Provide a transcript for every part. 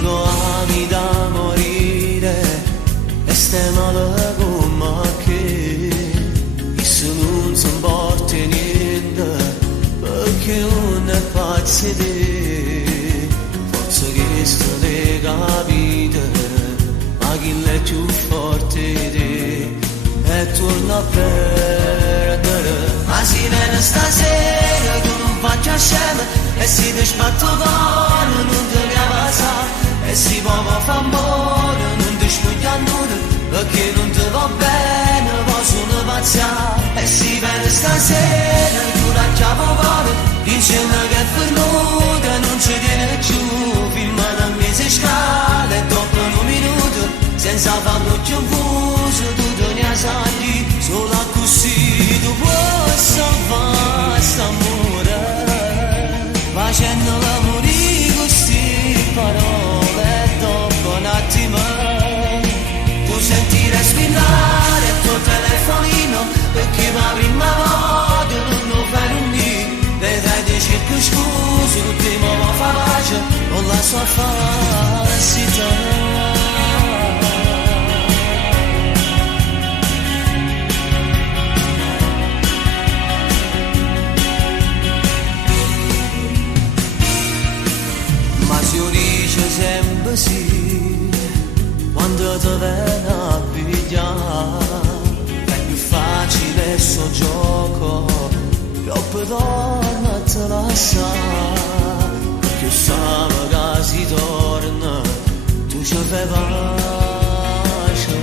lo ami da morire e stai male come che e se non si importa niente perché non è pazzo di forza che sta lega vita ma chi è più forte di e torna a perdere ma si viene stasera tu non faccia scema e si disfatto d'oro non te ne avasa e si va fa amore non ti spuglia nulla perché non ti va bene va sono pazza e si viene stasera tu la chiamo vado dicendo che è venuta non ci tiene più filma da mese scala e dopo un minuto senza farlo più fuso tu te ne sai solo così tu puoi salvare st'amore facendo l'amore così parole dopo un attimo tu senti respirare il tuo telefonino perché la prima volta non lo fai un dì vedrai dici più scusi l'ultimo va fa pace con la sua falsità sempre sì quando ti viene a pigliare è più facile il suo gioco troppo torna a te lasciare perché sai che si torna tu ci fai pace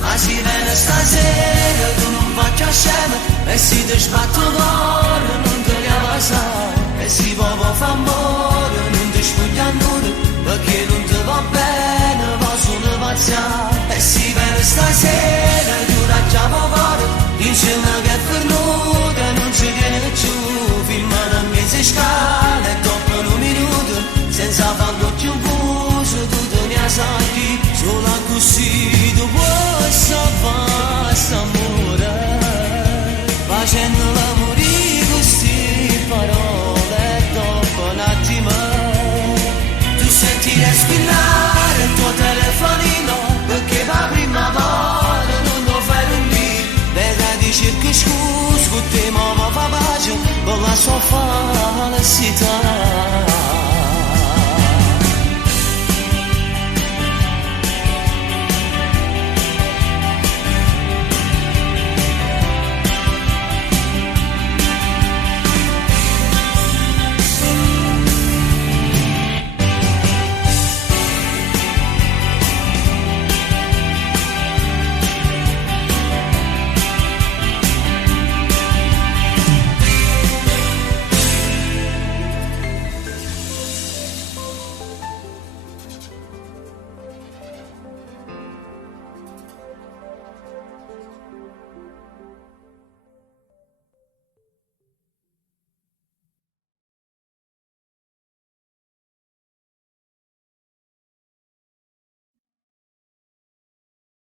ma si viene stasera tu non faccia scema e si ti sbatto d'oro non te ne avasa e si va fa amore non ti spuglia nulla perché non ti va bene va sono pazza e si viene stasera tu la chiamo vado dicendo che è venuta non ci tiene più filma da mese scala e dopo un minuto senza farlo più buso tu te ne sai solo così tu puoi salvare st'amore facendo l'amore così parole un attimo tu senti respirare il tuo telefonino perché la prima volta non lo fai un dì vedrai dici che scusa con te ma fa pace con la sua falsità